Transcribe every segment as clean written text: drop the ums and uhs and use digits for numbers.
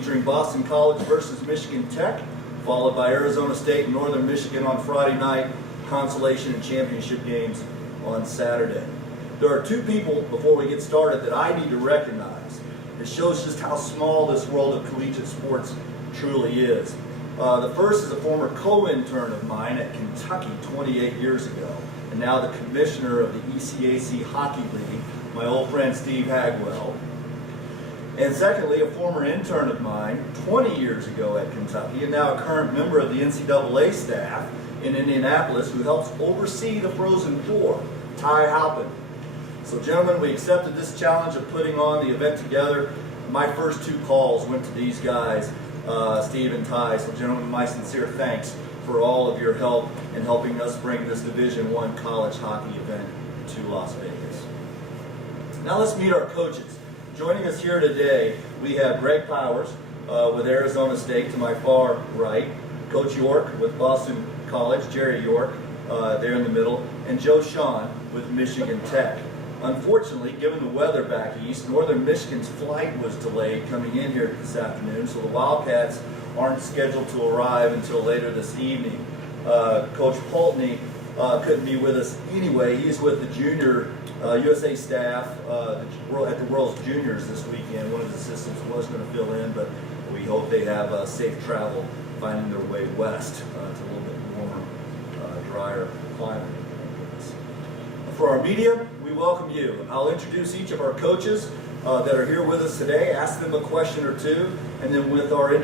featuring Boston College versus Michigan Tech, followed by Arizona State and Northern Michigan on Friday night, consolation and championship games on Saturday. There are two people, before we get started, that I need to recognize. It shows just how small this world of collegiate sports truly is. The first is a former co-intern of mine at Kentucky 28 years ago, and now the commissioner of the ECAC Hockey League, my old friend Steve Hagwell. And secondly, a former intern of mine 20 years ago at Kentucky, and now a current member of the NCAA staff in Indianapolis, who helps oversee the Frozen Four, Ty Halpin. So gentlemen, we accepted this challenge of putting on the event together. My first two calls went to these guys, Steve and Ty. So gentlemen, my sincere thanks for all of your help in helping us bring this Division I college hockey event to Las Vegas. Now let's meet our coaches. Joining us here today, we have Greg Powers with Arizona State to my far right, Coach York with Boston College, Jerry York there in the middle, and Joe Shawhan with Michigan Tech. Unfortunately, given the weather back east, Northern Michigan's flight was delayed coming in here this afternoon, so the Wildcats aren't scheduled to arrive until later this evening. Coach Pulteney couldn't be with us anyway. He's with the junior USA staff at the World's Juniors this weekend. One of his assistants was going to fill in, but we hope they have safe travel finding their way west to a little bit warmer, drier climate. For our media, we welcome you. I'll introduce each of our coaches that are here with us today, ask them a question or two, and then when our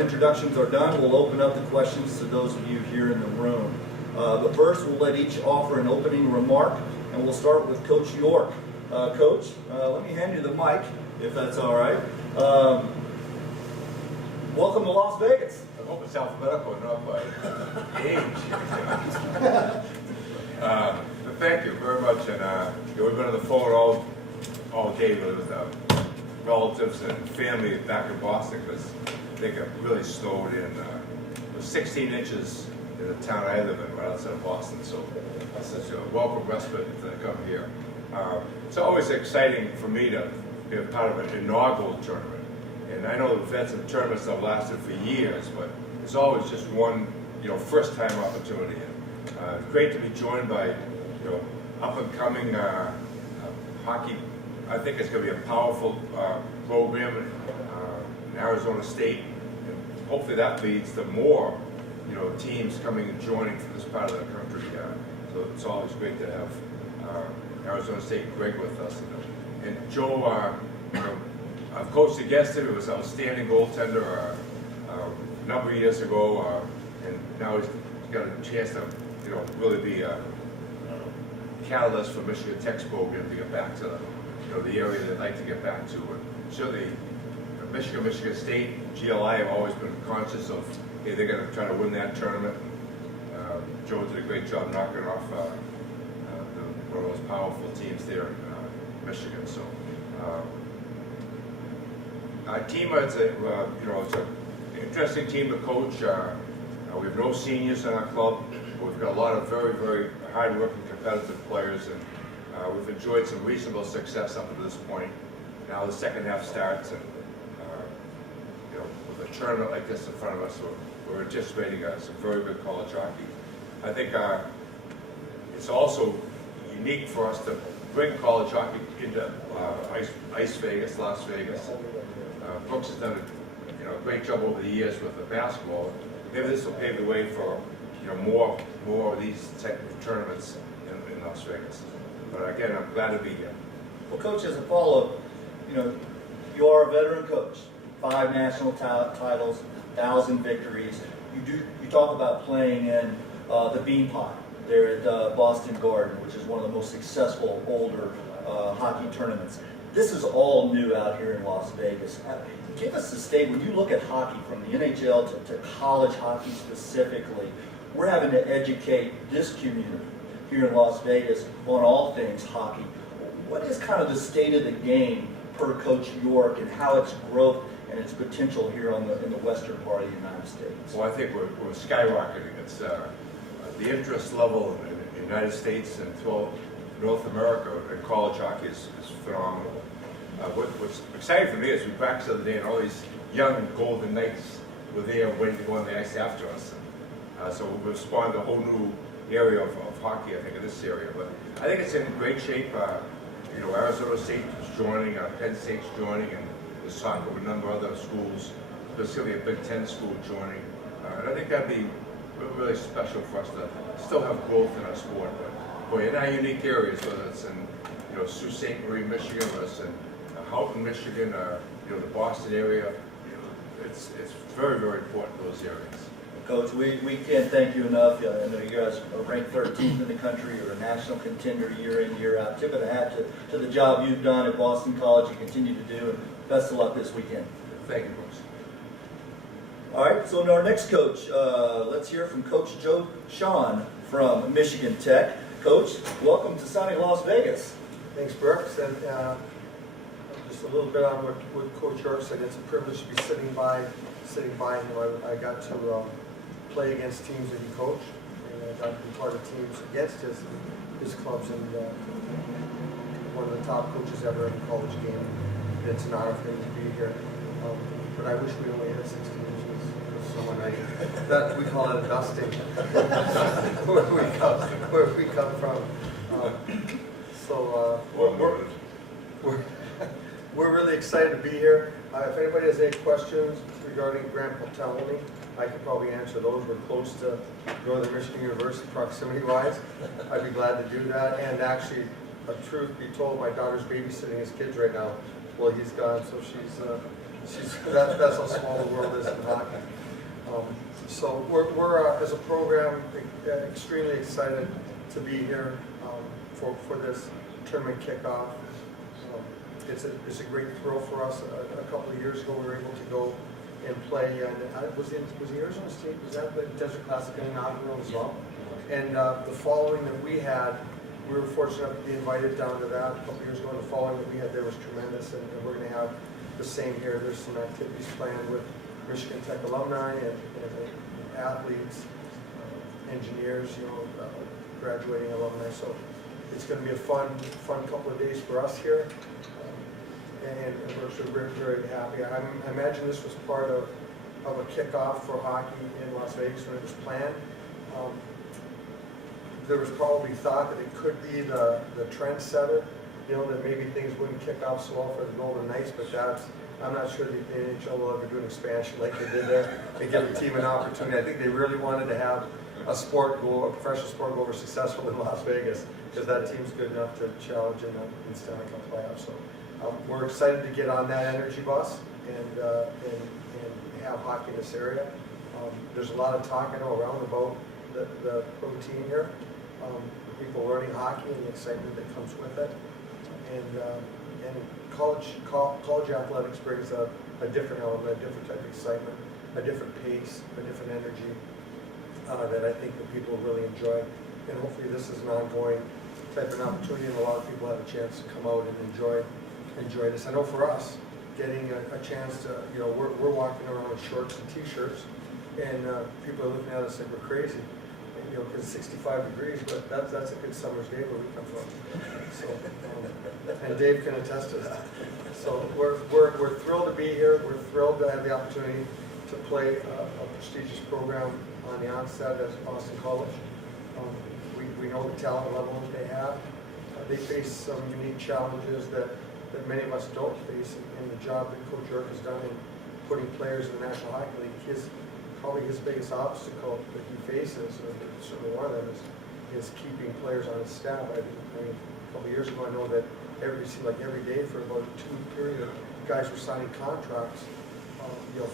introductions are done, we'll open up the questions to those of you here in the room. But first, we'll let each offer an opening remark, and we'll start with Coach York. Coach, let me hand you the mic, if that's all right. Welcome to Las Vegas. I hope it's alphabetical and not by age. Thank you very much, and we've been on the phone all day with relatives and family back in Boston because they got really snowed in. It was 16 inches in the town I live in, right outside of Boston, so that's such a welcome respite to come here. It's always exciting for me to be a part of an inaugural tournament, and I know we've had some tournaments that have lasted for years, but it's always just one, first-time opportunity. And great to be joined by up-and-coming hockey. I think it's going to be a powerful program in Arizona State, and hopefully that leads to more, teams coming and joining from this part of the country. So it's always great to have Arizona State and Greg with us. And Joe, I've coached against him. He was an outstanding goaltender a number of years ago, and now he's got a chance to, really be a catalyst for Michigan Tech's program to get back to the area they'd like to get back to. And certainly, Michigan State, GLI have always been conscious of, hey, they're going to try to win that tournament. Joe did a great job knocking off one of those powerful teams there in Michigan. So, our team, it's an interesting team to coach. We have no seniors in our club. We've got a lot of very, very hard-working, competitive players, and we've enjoyed some reasonable success up to this point. Now the second half starts, and with a tournament like this in front of us, we're anticipating some very good college hockey. I think it's also unique for us to bring college hockey into Ice Vegas, Las Vegas. Brooks has done a great job over the years with the basketball. Maybe this will pave the way for more of these type of tournaments in Las Vegas. But again, I'm glad to be here. Well, Coach, as a follow-up, you are a veteran coach. 5 national titles, 1,000 victories. You talk about playing in the Bean Pot there at Boston Garden, which is one of the most successful older hockey tournaments. This is all new out here in Las Vegas. Give us the state, when you look at hockey from the NHL to college hockey specifically, we're having to educate this community here in Las Vegas on all things hockey. What is kind of the state of the game per Coach York and how its growth and its potential here in the western part of the United States? Well, I think we're skyrocketing. It's the interest level in the United States and throughout North America in college hockey is phenomenal. What's exciting for me is we practiced the other day, and all these young Golden Knights were there waiting to go on the ice after us. So we've spawned a whole new area of hockey, I think, in this area. But I think it's in great shape. You know, Arizona State is joining, Penn State's joining, and there's talk of a number of other schools, specifically a Big Ten school joining. And I think that'd be really special for us to still have growth in our sport. But boy, in our unique areas, whether it's in Sault Ste. Marie, Michigan, or it's in Houghton, Michigan, or the Boston area, it's very, very important, those areas. Coach, we can't thank you enough. I know you guys are ranked 13th in the country. You're a national contender year in, year out. Tip of the hat to the job you've done at Boston College and continue to do. And best of luck this weekend. Thank you, Bruce. All right, so our next coach, let's hear from Coach Joe Shawhan from Michigan Tech. Coach, welcome to sunny Las Vegas. Thanks, Brooks. And just a little bit on what Coach York said. It's a privilege to be sitting by him. I got to play against teams that he coached, and I got to be part of teams against his clubs, and one of the top coaches ever in a college game. And it's an honor for him to be here. But I wish we only had 6 teams with someone that we call it a dusting. where we come from. We're really excited to be here. If anybody has any questions regarding Grant Peltellini, I could probably answer those. We're close to Northern Michigan University proximity-wise. I'd be glad to do that. And actually, truth be told, my daughter's babysitting his kids right now. Well, he's gone, so that's how small the world is in hockey. So we're as a program extremely excited to be here for this tournament kickoff. It's a great thrill for us. A couple of years ago, we were able to go and play. And was the Arizona State? Was that the Desert Classic inaugural as well? And the following that we had, we were fortunate enough to be invited down to that a couple of years ago. And the following that we had there was tremendous, and we're going to have the same here. There's some activities planned with Michigan Tech alumni and athletes, engineers, graduating alumni. So it's going to be a fun couple of days for us here. And we're very happy. I imagine this was part of a kickoff for hockey in Las Vegas when it was planned. There was probably thought that it could be the trendsetter, that maybe things wouldn't kick off so well for the Golden Knights, but I'm not sure the NHL will ever do an expansion like they did there and give a team an opportunity. I think they really wanted to have a professional sport go over successful in Las Vegas, because that team's good enough to challenge in the Stanley Cup playoffs. So we're excited to get on that energy bus and have hockey in this area. There's a lot of talk I know around about the pro team here. People learning hockey and the excitement that comes with it. And college athletics brings a different element, a different type of excitement, a different pace, a different energy that I think that people really enjoy. And hopefully this is an ongoing type of opportunity, and a lot of people have a chance to come out and enjoy this. I know for us, getting a chance to, we're walking around with shorts and t-shirts, and people are looking at us like we're crazy, because it's 65 degrees, but that's a good summer's day where we come from. So, and Dave can attest to that. So we're thrilled to be here. We're thrilled to have the opportunity to play a prestigious program on the onset at Boston College. We know the talent level that they have. They face some unique challenges that many of us don't face in the job that Coach York has done in putting players in the National Hockey League. Probably his biggest obstacle that he faces, or certainly one of them, is keeping players on his staff. I mean, a couple of years ago, I know that it seemed like every day for about a 2-week period, guys were signing contracts,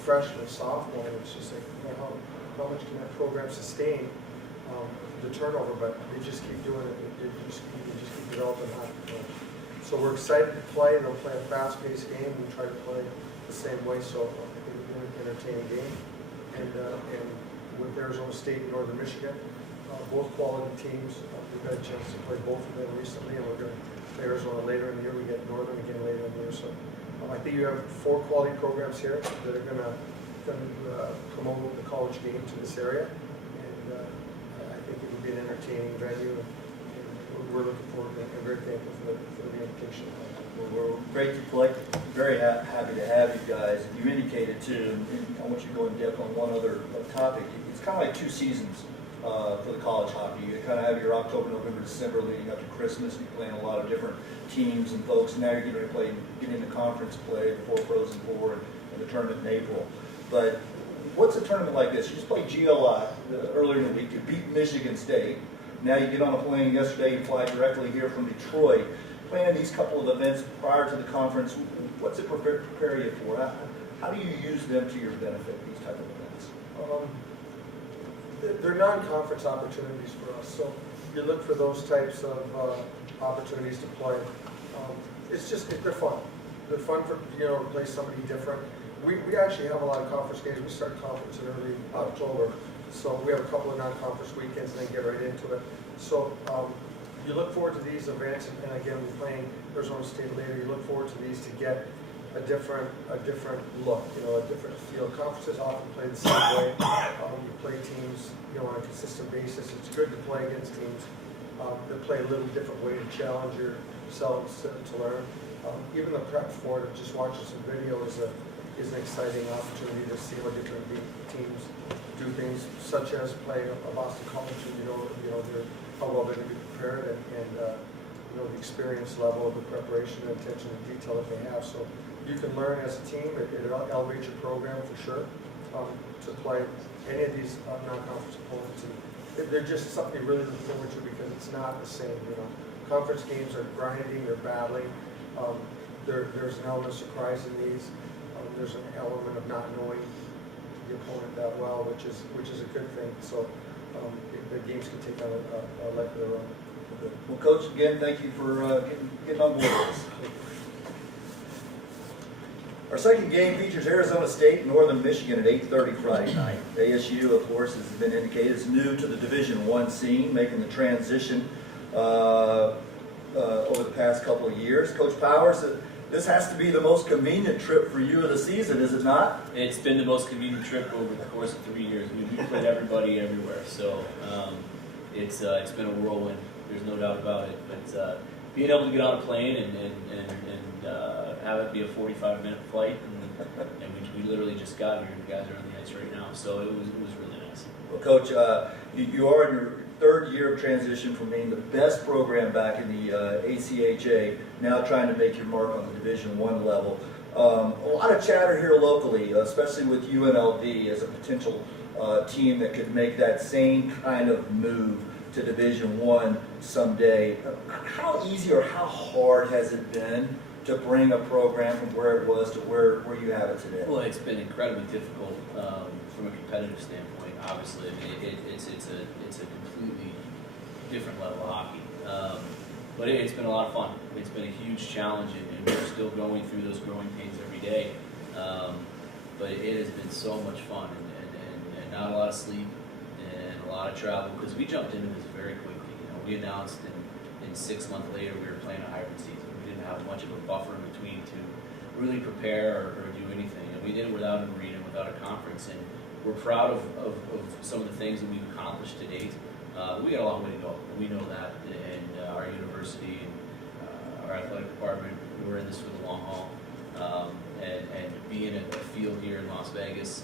freshman, sophomore, and it's just like, how much can that program sustain the turnover? But they just keep doing it. They just keep developing hockey. So we're excited to play. They'll play a fast-paced game. We try to play the same way. So I think it'll be an entertaining game. And with Arizona State and Northern Michigan, both quality teams. We've had a chance to play both of them recently, and we're going to play Arizona later in the year. We get Northern again later in the year. So I think you have 4 quality programs here that are going to promote the college game to this area, and I think it will be an entertaining venue. And we're looking forward to it, and very thankful for the invitation. We're great to collect. Very happy to have you guys. You indicated too, and I want you to go in depth on one other topic. It's kind of like two seasons for the college hockey. You kind of have your October, November, December leading up to Christmas. You're playing a lot of different teams and folks. And now you're getting ready to get into conference play before Frozen Four and the tournament in April. But what's a tournament like this? You just played GLI earlier in the week. You beat Michigan State. Now you get on a plane yesterday and fly directly here from Detroit. Playing these couple of events prior to the conference, what's it prepare you for? How do you use them to your benefit, these type of events? They're non-conference opportunities for us, so you look for those types of opportunities to play. They're fun. They're fun for, to play somebody different. We actually have a lot of conference games. We start conference in early October, so we have a couple of non-conference weekends and then get right into it. So you look forward to these events, and again, we're playing Arizona State later. You look forward to these to get a different look, a different feel. Conferences often play the same way. You play teams, on a consistent basis. It's good to play against teams that play a little different way to challenge yourselves to learn. Even the prep for it, just watching some video is an exciting opportunity to see how different teams do things, such as play a Boston College. How well they're going to be prepared, and the experience level of the preparation and attention to detail that they have. So you can learn as a team. It elevates your program for sure to play any of these non-conference opponents. And they're just something you really look forward to because it's not the same. Conference games are grinding, they're battling. There's an element of surprise in these. There's an element of not knowing the opponent that well, which is a good thing. So the games can take on a life of their own. Well, Coach, again, thank you for getting on board with us. Our second game features Arizona State and Northern Michigan at 8:30 Friday night. ASU, of course, has been indicated, is new to the Division I scene, making the transition over the past couple of years. Coach Powers, this has to be the most convenient trip for you of the season, is it not? It's been the most convenient trip over the course of 3 years. We've played everybody everywhere, so it's been a whirlwind. There's no doubt about it. But being able to get on a plane and have it be a 45-minute flight, and we literally just got here. You guys are on the ice right now, so it was really nice. Well, Coach, you are in your third year of transition from being the best program back in the ACHA, now trying to make your mark on the Division I level. A lot of chatter here locally, especially with UNLV as a potential team that could make that same kind of move to Division I someday. How easy or how hard has it been to bring a program from where it was to where you have it today? Well, it's been incredibly difficult from a competitive standpoint. Obviously, I mean, it's a completely different level of hockey. But it's been a lot of fun. It's been a huge challenge, and we're still going through those growing pains every day. But it has been so much fun, and not a lot of sleep, and a lot of travel, because we jumped into this very quickly. We announced in 6 months later we were playing a hybrid season. We didn't have much of a buffer in between to really prepare or do anything. And we did it without an arena, without a conference. And we're proud of some of the things that we've accomplished to date. But we got a long way to go. We know that. And our university and our athletic department, we're in this for the long haul. And being a field here in Las Vegas,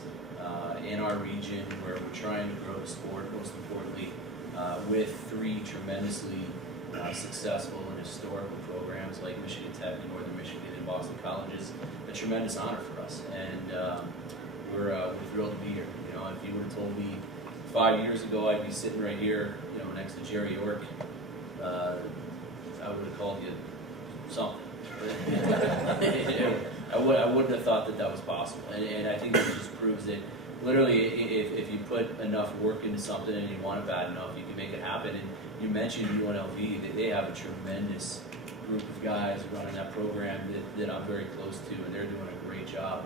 in our region where we're trying to grow the sport, most importantly, with 3 tremendously successful and historical programs like Michigan Tech, Northern Michigan, and Boston College is a tremendous honor for us. And we're thrilled to be here. If you would have told me 5 years ago I'd be sitting right here, next to Jerry York, I would have called you something. I wouldn't have thought that was possible. And I think it just proves that literally if you put enough work into something and you want it bad enough, you can make it happen. And you mentioned UNLV, they have a tremendous group of guys running that program that I'm very close to, and they're doing a great job.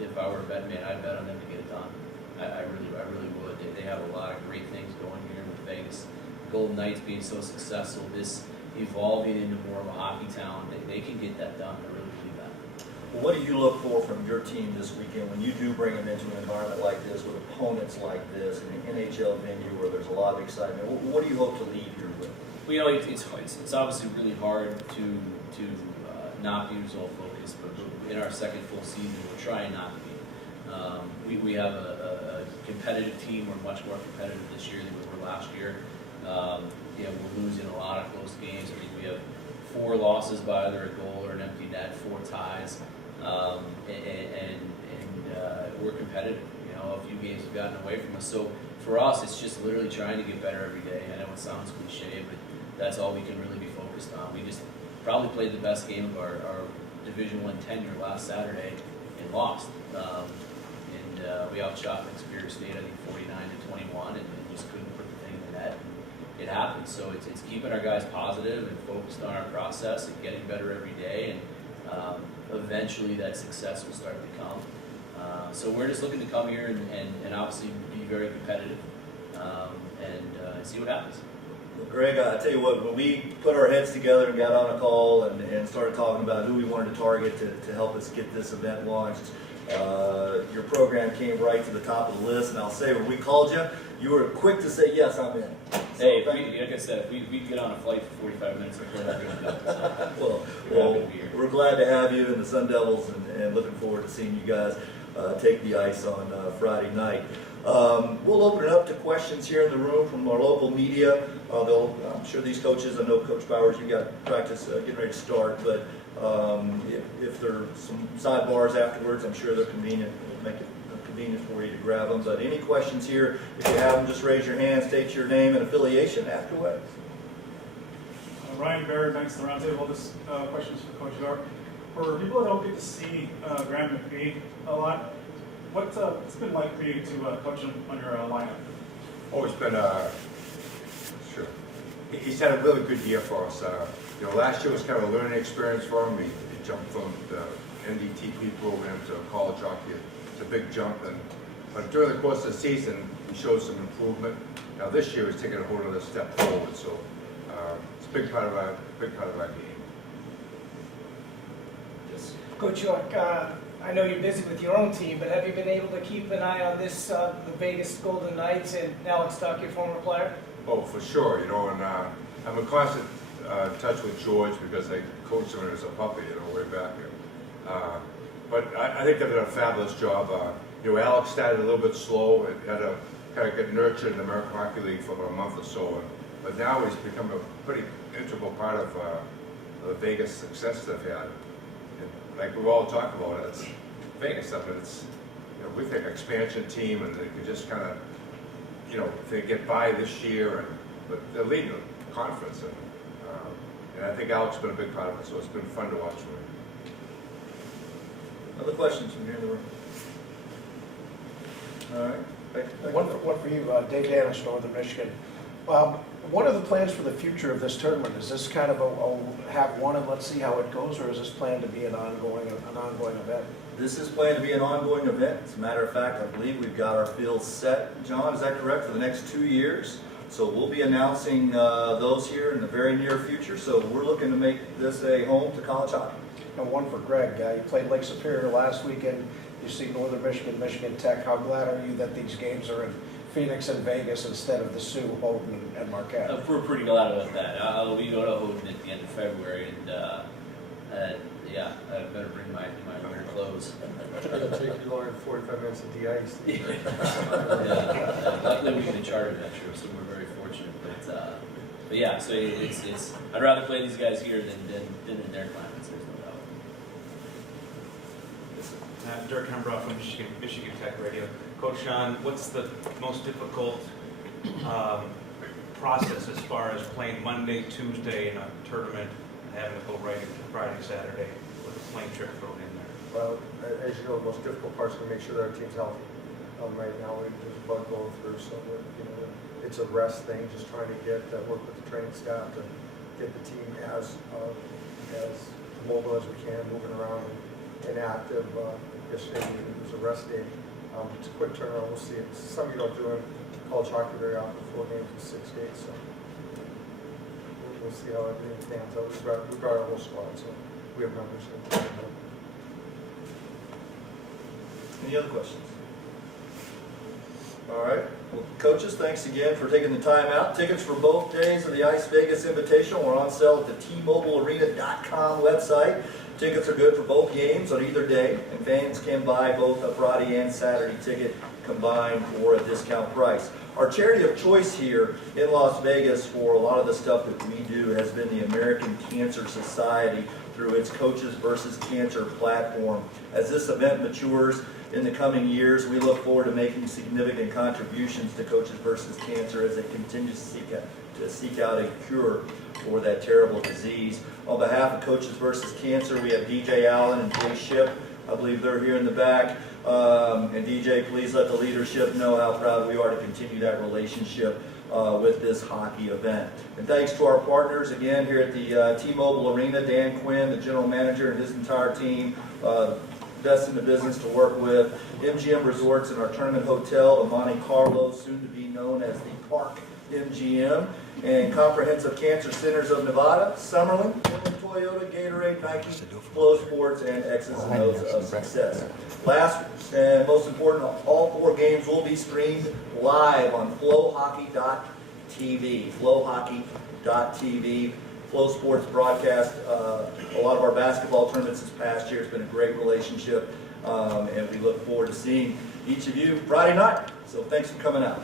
If I were a bet man, I'd bet on them to get it done. I really would. They have a lot of great things going here with Vegas. Golden Knights being so successful, this evolving into more of a hockey town, they can get that done. I really believe that. Well, what do you look for from your team this weekend when you do bring them into an environment like this, with opponents like this, in an NHL venue where there's a lot of excitement? What do you hope to leave here with? Well, it's obviously really hard to not be result focused, but in our second full season, we're trying not to be. We have a competitive team. We're much more competitive this year than we were last year. We're losing a lot of close games. I mean, we have 4 losses by either a goal or an empty net, 4 ties, and we're competitive. A few games have gotten away from us. So for us, it's just literally trying to get better every day. I know it sounds cliche, but that's all we can really be focused on. We just probably played the best game of our Division I tenure last Saturday and lost. We outshot Superior State, I think 49-21, and just couldn't put the thing in the net. It happens. So it's keeping our guys positive and focused on our process and getting better every day, and eventually that success will start to come. So we're just looking to come here and obviously be very competitive and see what happens. Well, Greg, I tell you what, when we put our heads together and got on a call and started talking about who we wanted to target to help us get this event launched, your program came right to the top of the list. And I'll say, when we called you, you were quick to say, yes, I'm in. So, hey, like I said, if we get on a flight for 45 minutes, we're going to do it. Well, we're glad to have you and the Sun Devils, and looking forward to seeing you guys take the ice on Friday night. We'll open it up to questions here in the room from our local media. I'm sure these coaches, I know Coach Bowers, you got practice getting ready to start, but if there are some sidebars afterwards, I'm sure they're convenient. We'll make it convenient for you to grab them. But any questions here, if you have them, just raise your hand, state your name and affiliation afterwards. Ryan Barrett, thanks to the roundtable. This question is for Coach York. For people that don't get to see Graham McPhee a lot, what's it been like for you to coach him on your lineup? Oh, it's been sure. He's had a really good year for us. Last year was kind of a learning experience for him. He jumped from the NDTP program to college hockey. It's a big jump, but during the course of the season, he showed some improvement. Now this year, he's taken a whole other step forward. So it's a big part of our game. Yes. Coach York, I know you're busy with your own team, but have you been able to keep an eye on this, the Vegas Golden Knights and Alex Tuck, your former player? Oh, for sure. And I'm in constant touch with George because I coached him as a puppy, way back here. But I think they've done a fabulous job. Alex started a little bit slow and had to kind of get nurtured in the American Hockey League for about a month or so. But now he's become a pretty integral part of the Vegas success they've had. And like we're all talking about, it's Vegas stuff, but it's, we think expansion team, and they could just kind of, if they get by this year, but they're leading the conference, and I think Alex has been a big part of it, so it's been fun to watch for him. Other questions from here in the room? All right. One for you, Dave Danish, Northern Michigan. What are the plans for the future of this tournament? Is this kind of a have one and let's see how it goes, or is this planned to be an ongoing event? This is planned to be an ongoing event. As a matter of fact, I believe we've got our field set, John, is that correct, for the next 2 years? So we'll be announcing those here in the very near future. So we're looking to make this a home to college hockey. And one for Greg. You played Lake Superior last weekend. You see Northern Michigan, Michigan Tech. How glad are you that these games are in Phoenix and Vegas instead of the Sioux, Houghton, and Marquette? We're pretty glad about that. We go to Houghton at the end of February, and I better bring my winter clothes. It'll take you longer than 45 minutes to de-ice. Luckily, we can charter that trip, so we're very fortunate. But yeah, so it's I'd rather play these guys here than in their climates. There's no doubt. Dirk Hembrough from Michigan Tech Radio. Coach Sean, what's the most difficult process as far as playing Monday, Tuesday in a tournament and having to go right into Friday, Saturday with a plane trip thrown in there? Well, as you know, the most difficult part is to make sure that our team's healthy. Right now, there's a bug going through, so it's a rest thing, just trying to work with the training staff to get the team as mobile as we can, moving around and active. Yesterday it was a rest day. It's a quick turnaround. We'll see. It's something you don't do in college hockey very often. 4 games in 6 days, so we'll see how everything pans out. We brought our whole squad, so we have members. Any other questions? All right. Well, coaches, thanks again for taking the time out. Tickets for both days of the Ice Vegas Invitational are on sale at the tmobilearena.com website. Tickets are good for both games on either day, and fans can buy both a Friday and Saturday ticket combined for a discount price. Our charity of choice here in Las Vegas for a lot of the stuff that we do has been the American Cancer Society through its Coaches versus Cancer platform. As this event matures in the coming years, we look forward to making significant contributions to Coaches versus Cancer as it continues to seek out a cure for that terrible disease. On behalf of Coaches versus Cancer, we have DJ Allen and Jay Ship. I believe they're here in the back. And DJ, please let the leadership know how proud we are to continue that relationship with this hockey event. And thanks to our partners again here at the T-Mobile Arena, Dan Quinn, the general manager, and his entire team, best in the business to work with. MGM Resorts and our tournament hotel, the Monte Carlo, soon to be known as the Park MGM, and Comprehensive Cancer Centers of Nevada, Summerlin, Toyota, Gatorade, Nike, Flow Sports, and X's and O's of Success. Last and most important, all 4 games will be streamed live on flowhockey.tv. Flowhockey.tv. Flow Sports broadcast a lot of our basketball tournaments this past year. It's been a great relationship, and we look forward to seeing each of you Friday night. So thanks for coming out.